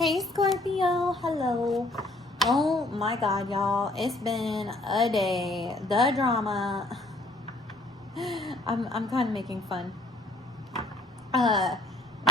Hey Scorpio, hello. Oh my god, y'all. It's been a day. The drama. I'm kind of making fun.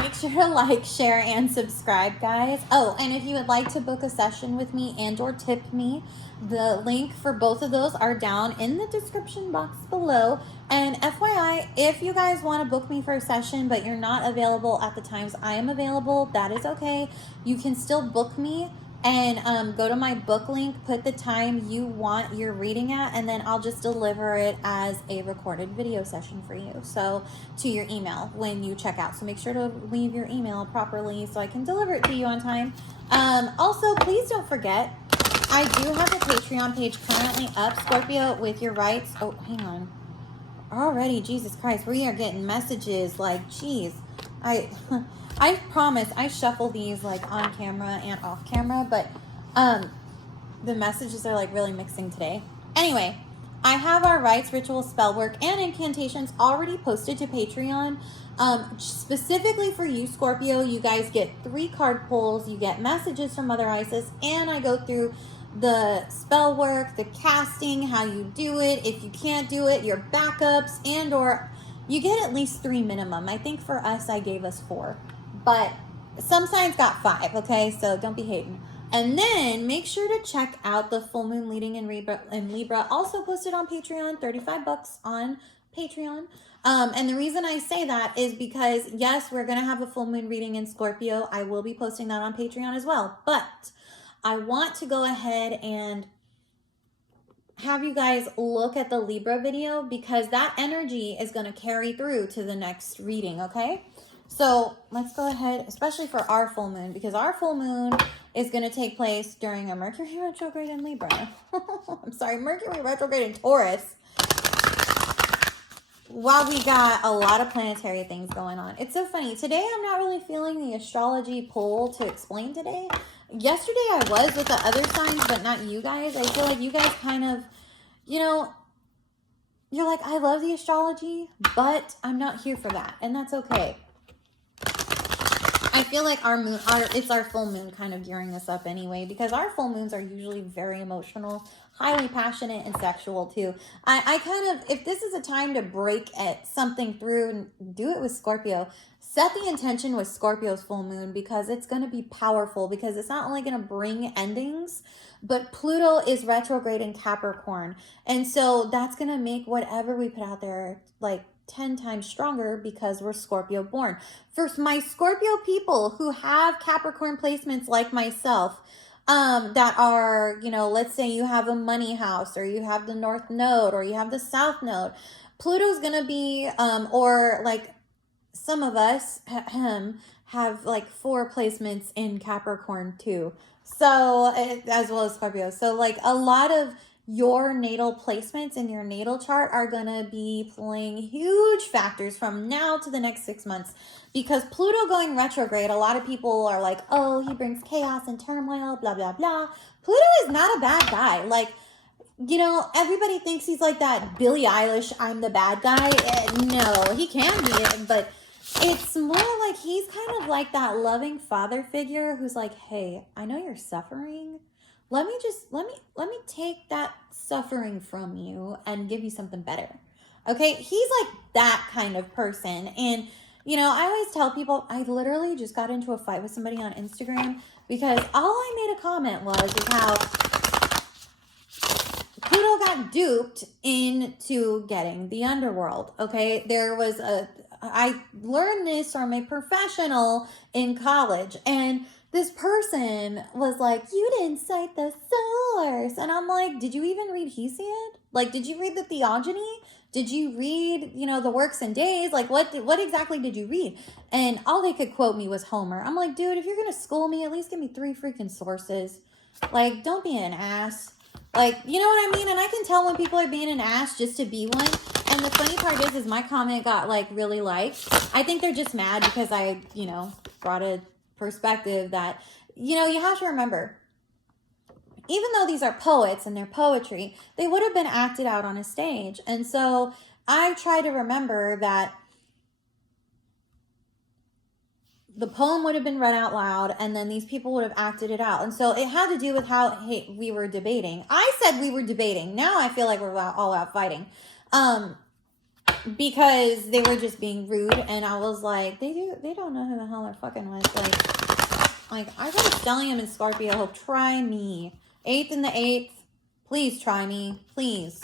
Make sure to like, share, and subscribe, guys. Oh, and if you would like to book a session with me and or tip me, the link for both of those are down in the description box below. And FYI, if you guys want to book me for a session but you're not available at the times I am available, that is okay. You can still book me and go to my book link, put the time you want your reading at, and then I'll just deliver it as a recorded video session for you. So to your email when you check out. So make sure to leave your email properly so I can deliver it to you on time. Also, please don't forget, I do have a Patreon page currently up, Scorpio, with your rights. Oh, hang on. Already, Jesus Christ, we are getting messages like, geez, I promise I shuffle these like on camera and off camera, but the messages are like really mixing today. Anyway, I have our rites, ritual, spell work, and incantations already posted to Patreon. Specifically for you, Scorpio, you guys get 3 card pulls, you get messages from Mother Isis, and I go through the spell work, the casting, how you do it, if you can't do it, your backups, and or you get at least 3 minimum. I think for us, I gave us 4, but some signs got 5, okay? So don't be hating. And then make sure to check out the full moon leading in Libra, also posted on Patreon, $35 on Patreon. And the reason I say that is because, yes, we're going to have a full moon reading in Scorpio. I will be posting that on Patreon as well. But I want to go ahead and have you guys look at the Libra video because that energy is going to carry through to the next reading, okay? So let's go ahead, especially for our full moon, because our full moon is going to take place during a Mercury retrograde in Libra. I'm sorry, Mercury retrograde in Taurus. While we got a lot of planetary things going on. It's so funny. Today, I'm not really feeling the astrology pull to explain today. Yesterday, I was with the other signs, but not you guys. I feel like you guys kind of, you know, you're like, I love the astrology, but I'm not here for that. And that's okay. I feel like it's our full moon kind of gearing us up anyway, because our full moons are usually very emotional, highly passionate, and sexual too. I kind of, if this is a time to break at something through, and do it with Scorpio. Set the intention with Scorpio's full moon because it's going to be powerful, because it's not only going to bring endings, but Pluto is retrograde in Capricorn. And so that's going to make whatever we put out there like 10 times stronger because we're Scorpio born. For my Scorpio people who have Capricorn placements like myself, that are, you know, let's say you have a money house, or you have the North Node, or you have the South Node, Pluto's gonna be, or like some of us have like 4 placements in Capricorn too. So, as well as Scorpio. So like a lot of your natal placements in your natal chart are going to be playing huge factors from now to the next 6 months, because Pluto going retrograde, a lot of people are like, oh, he brings chaos and turmoil, blah, blah, blah. Pluto is not a bad guy. Like, you know, everybody thinks he's like that Billie Eilish, I'm the bad guy. No, he can be it, but it's more like he's kind of like that loving father figure who's like, hey, I know you're suffering. Let me take that suffering from you and give you something better. Okay? He's like that kind of person. And, you know, I always tell people, I literally just got into a fight with somebody on Instagram because all I made a comment was how Pluto got duped into getting the underworld. Okay? I learned this from a professional in college, and this person was like, you didn't cite the source. And I'm like, did you even read Hesiod? Like, did you read the Theogony? Did you read, you know, the Works and Days? Like, what exactly did you read? And all they could quote me was Homer. I'm like, dude, if you're going to school me, at least give me 3 freaking sources. Like, don't be an ass. Like, you know what I mean? And I can tell when people are being an ass just to be one. And the funny part is my comment got, like, really liked. I think they're just mad because I, you know, brought a perspective that, you know, you have to remember, even though these are poets and their poetry, they would have been acted out on a stage. And so I try to remember that the poem would have been read out loud, and then these people would have acted it out. And so it had to do with how we were debating. I said we were debating. Now I feel like we're all out fighting. Because they were just being rude, and I was like, they don't know who the hell they're fucking with. Like I was telling him in Scorpio, try me. 8th in the 8th, please try me, please.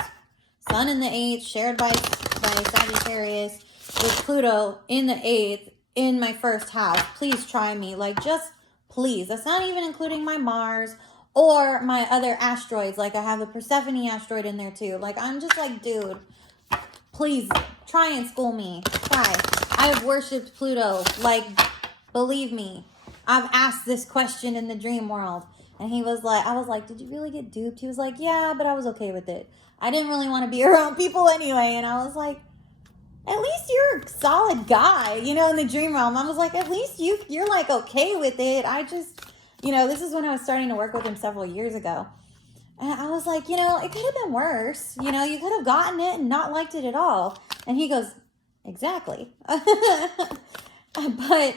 Sun in the 8th, shared by Sagittarius, with Pluto in the 8th, in my first house. Please try me. Like, just please. That's not even including my Mars or my other asteroids. Like, I have a Persephone asteroid in there too. Like, I'm just like, dude, please try and school me. Try. I have worshipped Pluto. Like, believe me, I've asked this question in the dream world. And he was like, I was like, did you really get duped? He was like, yeah, but I was okay with it. I didn't really want to be around people anyway. And I was like, at least you're a solid guy, you know, in the dream realm. I was like, at least you're like okay with it. I just, you know, this is when I was starting to work with him several years ago. And I was like, you know, it could have been worse. You know, you could have gotten it and not liked it at all. And he goes, exactly. But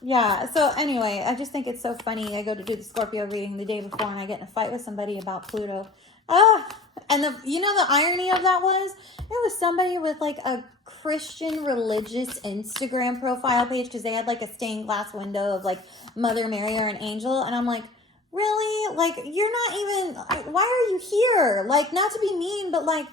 yeah, so anyway, I just think it's so funny. I go to do the Scorpio reading the day before and I get in a fight with somebody about Pluto. And the irony of that was, it was somebody with like a Christian religious Instagram profile page, because they had like a stained glass window of like Mother Mary or an angel. And I'm like, really? Like, you're not even, why are you here? Like, not to be mean, but like,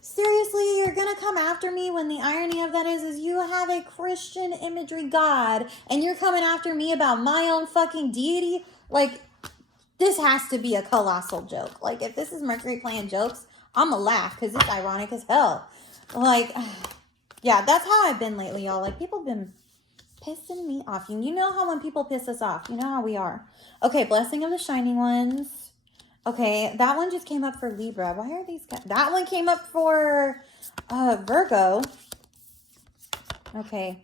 seriously, you're gonna come after me when the irony of that is you have a Christian imagery God and you're coming after me about my own fucking deity? Like, this has to be a colossal joke. Like, if this is Mercury playing jokes, I'm gonna laugh because it's ironic as hell. Like, yeah, that's how I've been lately, y'all. Like, people have been pissing me off. You know how when people piss us off, you know how we are. Okay, Blessing of the Shining Ones. Okay, that one just came up for Libra. Why are these guys? That one came up for Virgo. Okay.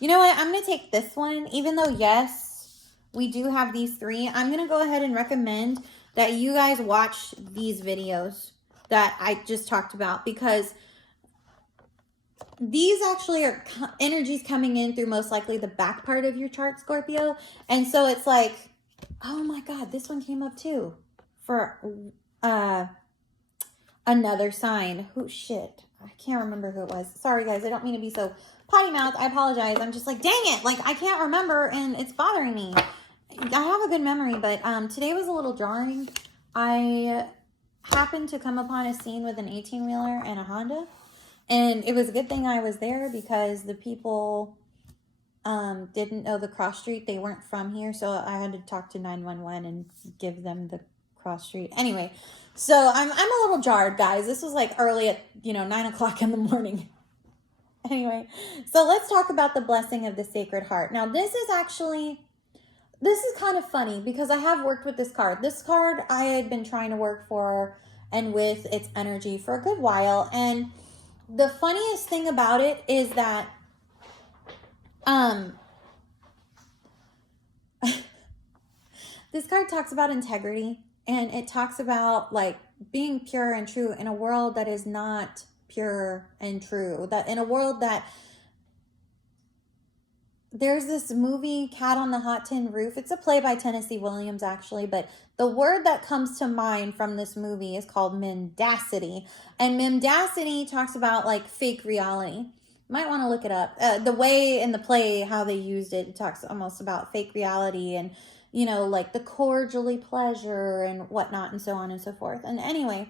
You know what? I'm going to take this one. Even though, yes, we do have these three, I'm going to go ahead and recommend that you guys watch these videos that I just talked about, because these actually are energies coming in through most likely the back part of your chart, Scorpio. And so it's like, oh my God, this one came up too for another sign. Who, shit, I can't remember who it was. Sorry guys, I don't mean to be so potty mouth. I apologize. I'm just like, dang it, like I can't remember and it's bothering me. I have a good memory, but today was a little jarring. I happened to come upon a scene with an 18-wheeler and a Honda, and it was a good thing I was there because the people didn't know the cross street. They weren't from here, so I had to talk to 911 and give them the cross street. Anyway, so I'm a little jarred, guys. This was like early at 9 o'clock in the morning. Anyway, so let's talk about the Blessing of the Sacred Heart. Now, this is kind of funny because I have worked with this card. This card I had been trying to work for and with its energy for a good while. And the funniest thing about it is that this card talks about integrity, and it talks about like being pure and true in a world that is not pure and true. That in a world that there's this movie, Cat on the Hot Tin Roof. It's a play by Tennessee Williams, actually, but the word that comes to mind from this movie is called mendacity. And mendacity talks about like fake reality. You might want to look it up. The way in the play, how they used it, it talks almost about fake reality and, like the cordially pleasure and whatnot and so on and so forth. And anyway,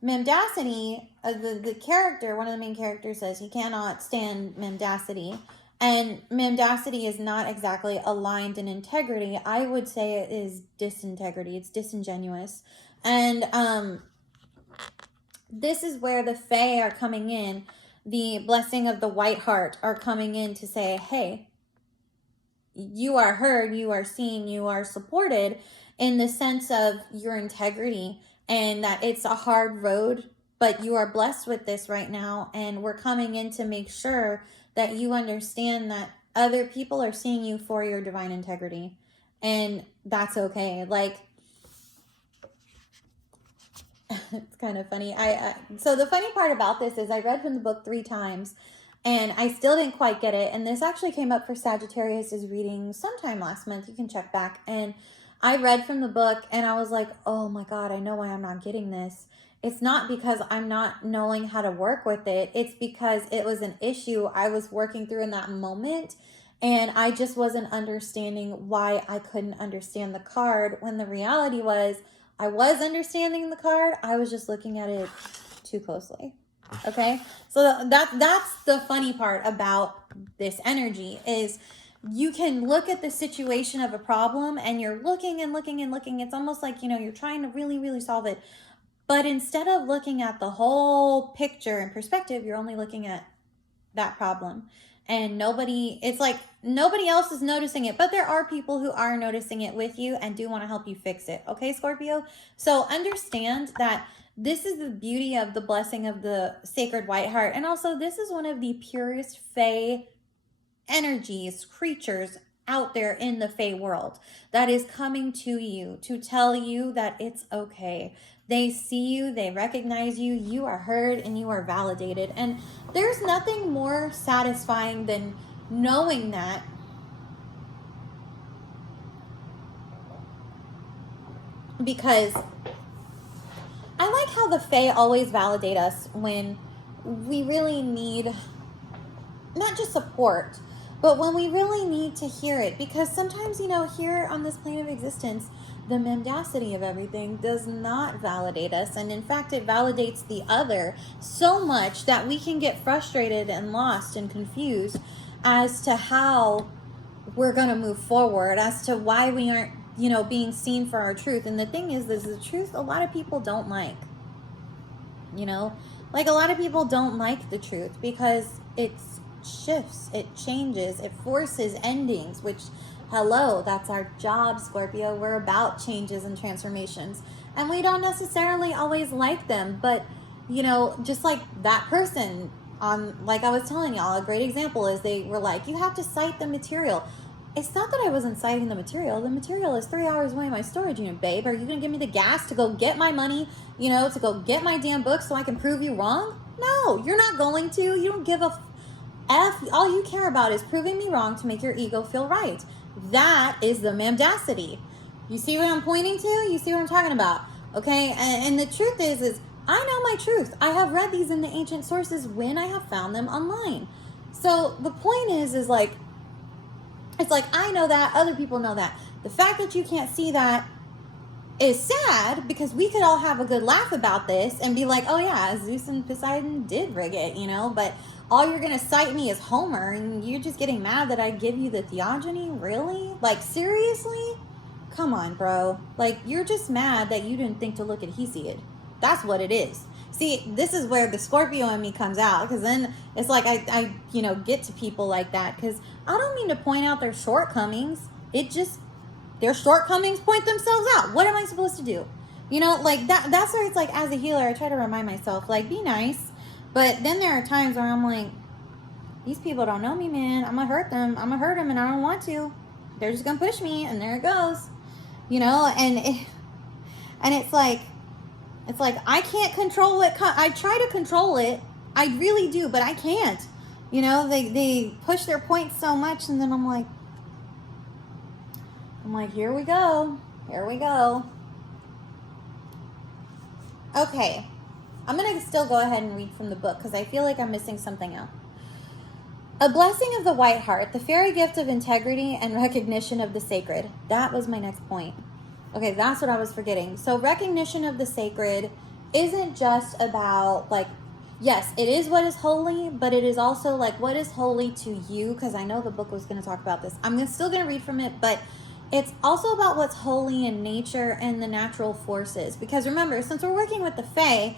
mendacity, the character, one of the main characters says he cannot stand mendacity. And mendacity is not exactly aligned in integrity. I would say it is disintegrity. It's disingenuous. And this is where the Fae are coming in. The Blessing of the White Heart are coming in to say, hey, you are heard, you are seen, you are supported in the sense of your integrity, and that it's a hard road, but you are blessed with this right now. And we're coming in to make sure that you understand that other people are seeing you for your divine integrity. And that's okay. Like, it's kind of funny. So the funny part about this is I read from the book 3 times. And I still didn't quite get it. And this actually came up for Sagittarius's reading sometime last month. You can check back. And I read from the book and I was like, oh my God, I know why I'm not getting this. It's not because I'm not knowing how to work with it. It's because it was an issue I was working through in that moment. And I just wasn't understanding why I couldn't understand the card, when the reality was I was understanding the card. I was just looking at it too closely. Okay, so that's the funny part about this energy is you can look at the situation of a problem and you're looking and looking and looking. It's almost like, you're trying to really, really solve it. But instead of looking at the whole picture and perspective, you're only looking at that problem. And it's like nobody else is noticing it, but there are people who are noticing it with you and do want to help you fix it. Okay, Scorpio? So understand that this is the beauty of the blessing of the sacred white heart. And also, this is one of the purest Fae energies, creatures out there in the Fae world that is coming to you to tell you that it's okay. They see you, they recognize you, you are heard, and you are validated. And there's nothing more satisfying than knowing that. Because I like how the Fae always validate us when we really need not just support, but when we really need to hear it. Because sometimes, here on this plane of existence, the mendacity of everything does not validate us. And in fact, it validates the other so much that we can get frustrated and lost and confused as to how we're going to move forward, as to why we aren't, being seen for our truth. And the thing is the truth a lot of people don't like. Like a lot of people don't like the truth because it shifts, it changes, it forces endings, which, hello, that's our job, Scorpio. We're about changes and transformations. And we don't necessarily always like them, but, just like that person like I was telling y'all, a great example is they were like, you have to cite the material. It's not that I wasn't citing the material. The material is 3 hours away in my storage unit, babe. Are you going to give me the gas to go get my money, to go get my damn book so I can prove you wrong? No, you're not going to. You don't give a F. All you care about is proving me wrong to make your ego feel right. That is the mendacity. You see what I'm pointing to? You see what I'm talking about? Okay? And the truth is I know my truth. I have read these in the ancient sources when I have found them online. So the point is like, it's like, I know that, other people know that. The fact that you can't see that is sad, because we could all have a good laugh about this and be like, oh yeah, Zeus and Poseidon did rig it, but all you're going to cite me is Homer, and you're just getting mad that I give you the theogony? Really? Like, seriously? Come on, bro. Like, you're just mad that you didn't think to look at Hesiod. That's what it is. See, this is where the Scorpio in me comes out, because then it's like I get to people like that, because I don't mean to point out their shortcomings. Their shortcomings point themselves out. What am I supposed to do? Like that's where it's like, as a healer, I try to remind myself, like, be nice. But then there are times where I'm like, these people don't know me, man. I'm going to hurt them. I'm going to hurt them, and I don't want to. They're just going to push me, and there it goes. And it's like I can't control it. I try to control it. I really do, but I can't. They push their points so much, and then I'm like, here we go. Okay. I'm going to still go ahead and read from the book because I feel like I'm missing something out. A blessing of the white heart, the fairy gift of integrity and recognition of the sacred. That was my next point. Okay, that's what I was forgetting. So recognition of the sacred isn't just about, like, yes, it is what is holy, but it is also like what is holy to you, because I know the book was going to talk about this. I'm still going to read from it, but it's also about what's holy in nature and the natural forces. Because remember, since we're working with the Fae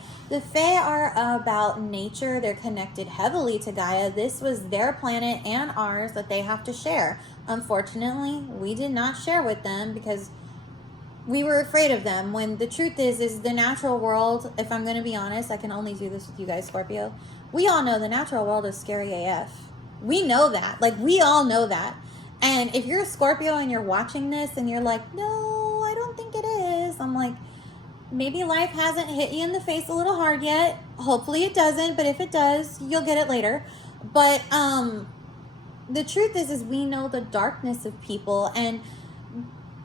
are about nature. They're connected heavily to Gaia. This was their planet and ours that they have to share. Unfortunately, we did not share with them because we were afraid of them, when the truth is the natural world, if I'm going to be honest, I can only do this with you guys, Scorpio. We all know the natural world is scary AF. We know that. Like, we all know that. And if you're a Scorpio and you're watching this and you're like, no, I don't think it is. I'm like, maybe life hasn't hit you in the face a little hard yet. Hopefully it doesn't, but if it does, you'll get it later. But the truth is we know the darkness of people, and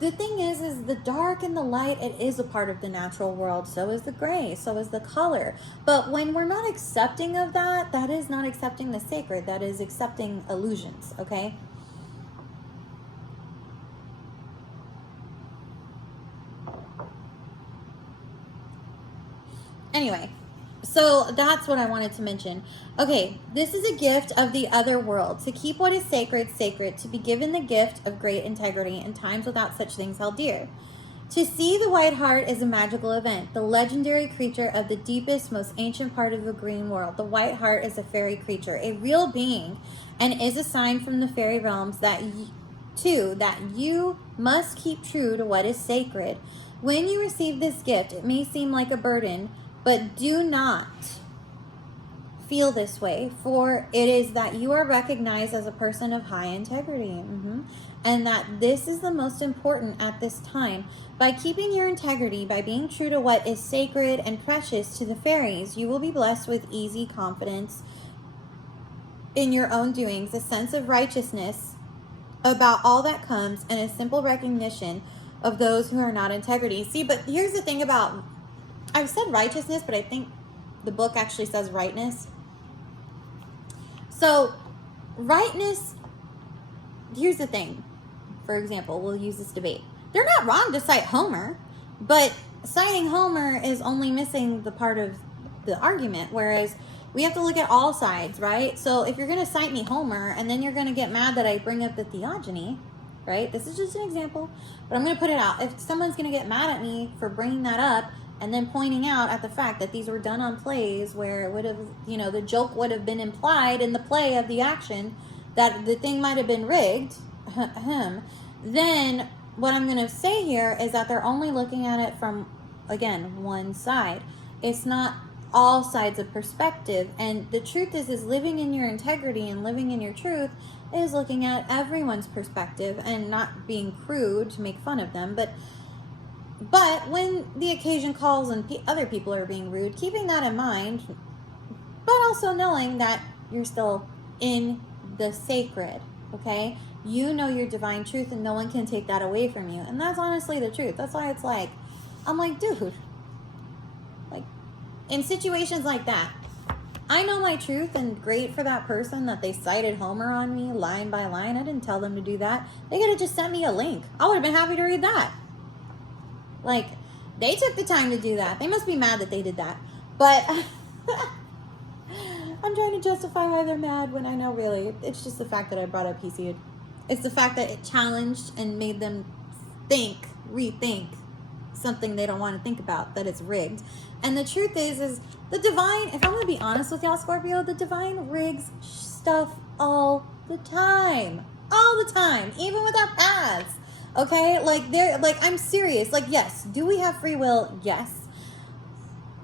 the thing is the dark and the light, it is a part of the natural world. So is the gray, so is the color. But when we're not accepting of that, that is not accepting the sacred. That is accepting illusions, okay? Anyway, so that's what I wanted to mention. Okay, this is a gift of the other world. To keep what is sacred, sacred. To be given the gift of great integrity in times without such things held dear. To see the white hart is a magical event, the legendary creature of the deepest, most ancient part of the green world. The white hart is a fairy creature, a real being, and is a sign from the fairy realms that you must keep true to what is sacred. When you receive this gift, it may seem like a burden, but do not feel this way, for it is that you are recognized as a person of high integrity. And that this is the most important at this time. By keeping your integrity, by being true to what is sacred and precious to the fairies, you will be blessed with easy confidence in your own doings, a sense of righteousness about all that comes, and a simple recognition of those who are not integrity. See, but here's the thing about, I've said righteousness, but I think the book actually says rightness. So rightness, here's the thing. For example, we'll use this debate. They're not wrong to cite Homer, but citing Homer is only missing the part of the argument, whereas we have to look at all sides, right? So if you're going to cite me Homer, and then you're going to get mad that I bring up the theogony, right? This is just an example, but I'm going to put it out. If someone's going to get mad at me for bringing that up, and then pointing out at the fact that these were done on plays where it would have, the joke would have been implied in the play of the action, that the thing might have been rigged, then what I'm going to say here is that they're only looking at it from, again, one side. It's not all sides of perspective. And the truth is living in your integrity and living in your truth is looking at everyone's perspective and not being crude to make fun of them. But when the occasion calls and other people are being rude, keeping that in mind, but also knowing that you're still in the sacred, okay? You know your divine truth, and no one can take that away from you. And that's honestly the truth. That's why it's like, I'm like, dude, like, in situations like that, I know my truth, and great for that person that they cited Homer on me line by line. I didn't tell them to do that. They could have just sent me a link. I would have been happy to read that. Like, they took the time to do that. They must be mad that they did that. But I'm trying to justify why they're mad when I know really it's just the fact that I brought up PC. It's the fact that it challenged and made them rethink something they don't want to think about, that it's rigged. And the truth is the divine, if I'm going to be honest with y'all, Scorpio, the divine rigs stuff all the time. All the time. Even with our paths. Okay? I'm serious. Like, yes. Do we have free will? Yes.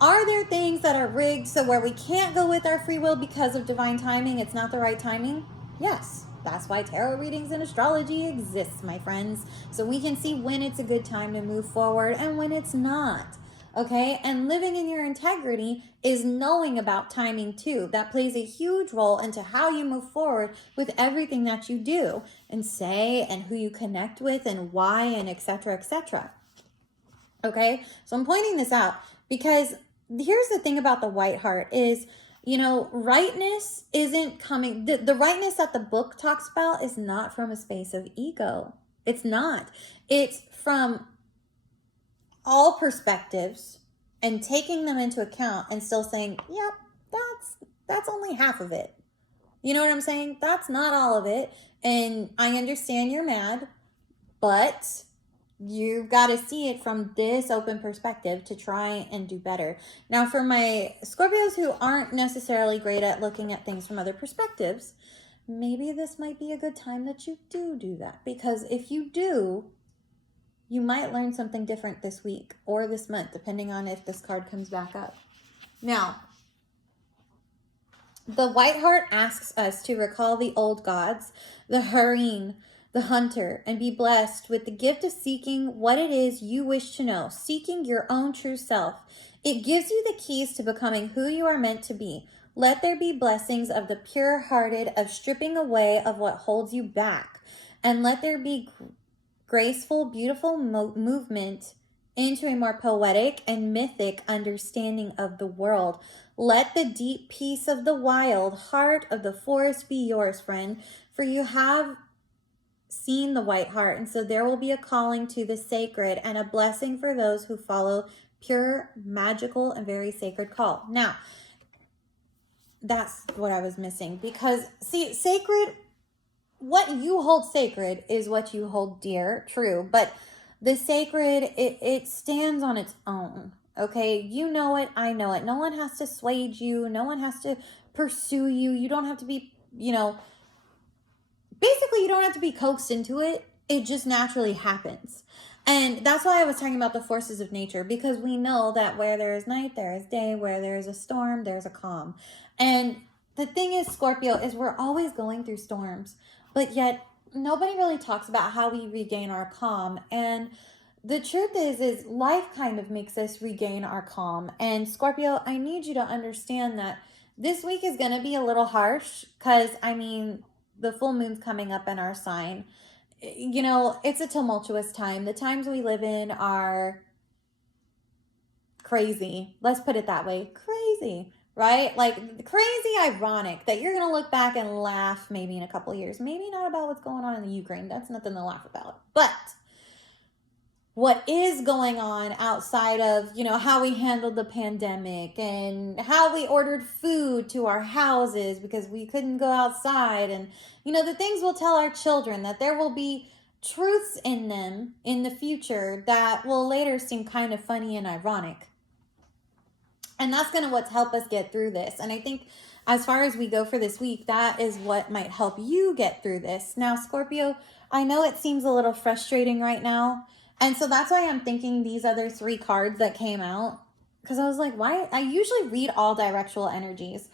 Are there things that are rigged so where we can't go with our free will because of divine timing? It's not the right timing? Yes. That's why tarot readings and astrology exists, my friends. So we can see when it's a good time to move forward and when it's not. Okay? And living in your integrity is knowing about timing too. That plays a huge role into how you move forward with everything that you do and say and who you connect with and why and etc. etc. Okay? So I'm pointing this out because here's the thing about the white heart is, rightness isn't coming, the rightness that the book talks about is not from a space of ego. It's not. It's from all perspectives and taking them into account and still saying, yep, that's only half of it. You know what I'm saying? That's not all of it. And I understand you're mad, but you've got to see it from this open perspective to try and do better. Now, for my Scorpios who aren't necessarily great at looking at things from other perspectives, maybe this might be a good time that you do that. Because if you do, you might learn something different this week or this month, depending on if this card comes back up. Now, the white heart asks us to recall the old gods, the Hareen, the hunter, and be blessed with the gift of seeking what it is you wish to know, seeking your own true self. It gives you the keys to becoming who you are meant to be. Let there be blessings of the pure-hearted, of stripping away of what holds you back. And let there be graceful, beautiful movement into a more poetic and mythic understanding of the world. Let the deep peace of the wild heart of the forest be yours, friend, for you have seen the white heart, and so there will be a calling to the sacred and a blessing for those who follow pure, magical, and very sacred call. Now, that's what I was missing, because see, sacred, what you hold sacred is what you hold dear, true, but the sacred, it stands on its own. Okay, you know it, I know it. No one has to sway you. No one has to pursue you. You don't have to be, basically you don't have to be coaxed into it. It just naturally happens. And that's why I was talking about the forces of nature, because we know that where there is night, there is day. Where there is a storm, there's a calm. And the thing is, Scorpio, is we're always going through storms, but yet nobody really talks about how we regain our calm. And the truth is life kind of makes us regain our calm. And Scorpio, I need you to understand that this week is going to be a little harsh, because the full moon's coming up in our sign. It's a tumultuous time. The times we live in are crazy. Let's put it that way. Crazy, right? Like crazy ironic that you're going to look back and laugh maybe in a couple of years. Maybe not about what's going on in the Ukraine. That's nothing to laugh about. But what is going on outside of, how we handled the pandemic and how we ordered food to our houses because we couldn't go outside. And, the things we'll tell our children, that there will be truths in them in the future that will later seem kind of funny and ironic. And that's going to help us get through this. And I think as far as we go for this week, that is what might help you get through this. Now, Scorpio, I know it seems a little frustrating right now. And so that's why I'm thinking these other 3 cards that came out, because I was like, why? I usually read all directional energies,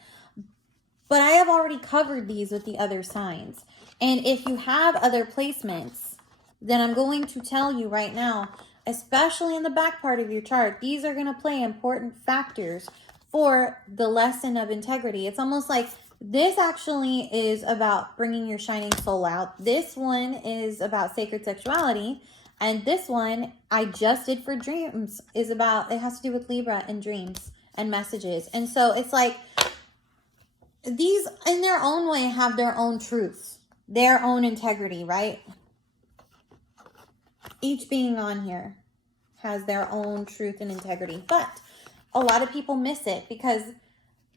but I have already covered these with the other signs. And if you have other placements, then I'm going to tell you right now, especially in the back part of your chart, these are going to play important factors for the lesson of integrity. It's almost like this actually is about bringing your shining soul out. This one is about sacred sexuality. And this one I just did for dreams it has to do with Libra and dreams and messages. And so it's like these in their own way have their own truths, their own integrity, right? Each being on here has their own truth and integrity. But a lot of people miss it because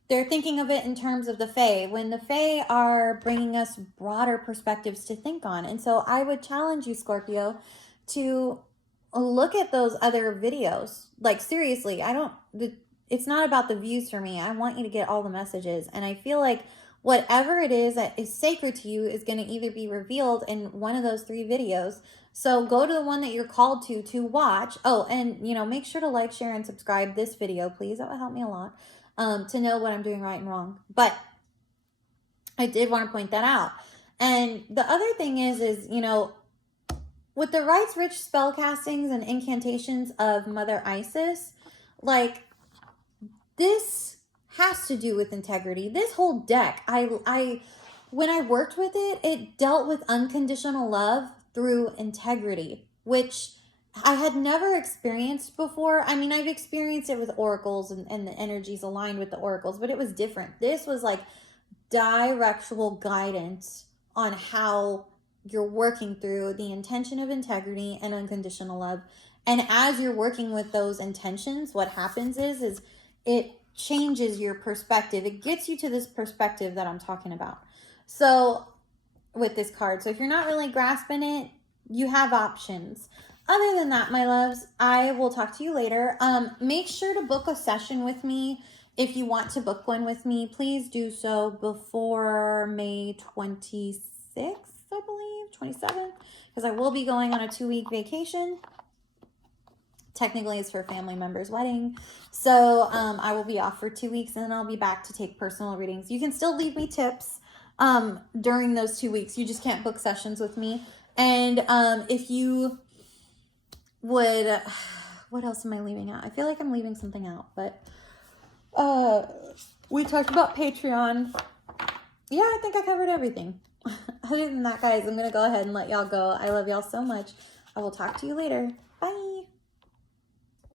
they're thinking of it in terms of the Fae, when the Fae are bringing us broader perspectives to think on. And so I would challenge you, Scorpio, to look at those other videos. Like, seriously, it's not about the views for me. I want you to get all the messages. And I feel like whatever it is that is sacred to you is going to either be revealed in one of those 3 videos. So go to the one that you're called to watch. Oh, and, make sure to like, share, and subscribe this video, please. That would help me a lot to know what I'm doing right and wrong. But I did want to point that out. And the other thing is, with the Rites Rich spell castings and incantations of Mother Isis, like, this has to do with integrity. This whole deck, when I worked with it, it dealt with unconditional love through integrity, which I had never experienced before. I've experienced it with oracles and the energies aligned with the oracles, but it was different. This was like directional guidance on how you're working through the intention of integrity and unconditional love. And as you're working with those intentions, what happens is it changes your perspective. It gets you to this perspective that I'm talking about. So with this card, so if you're not really grasping it, you have options. Other than that, my loves, I will talk to you later. Make sure to book a session with me. If you want to book one with me, please do so before May 26th. I believe 27th, because I will be going on a 2-week vacation. Technically it's for a family member's wedding, so I will be off for 2 weeks, and then I'll be back to take personal readings. You can still leave me tips during those 2 weeks. You just can't book sessions with me. And if you would, what else am I leaving out? I feel like I'm leaving something out, but We talked about Patreon. Yeah, I think I covered everything. Other than that, guys, I'm going to go ahead and let y'all go. I love y'all so much. I will talk to you later. Bye.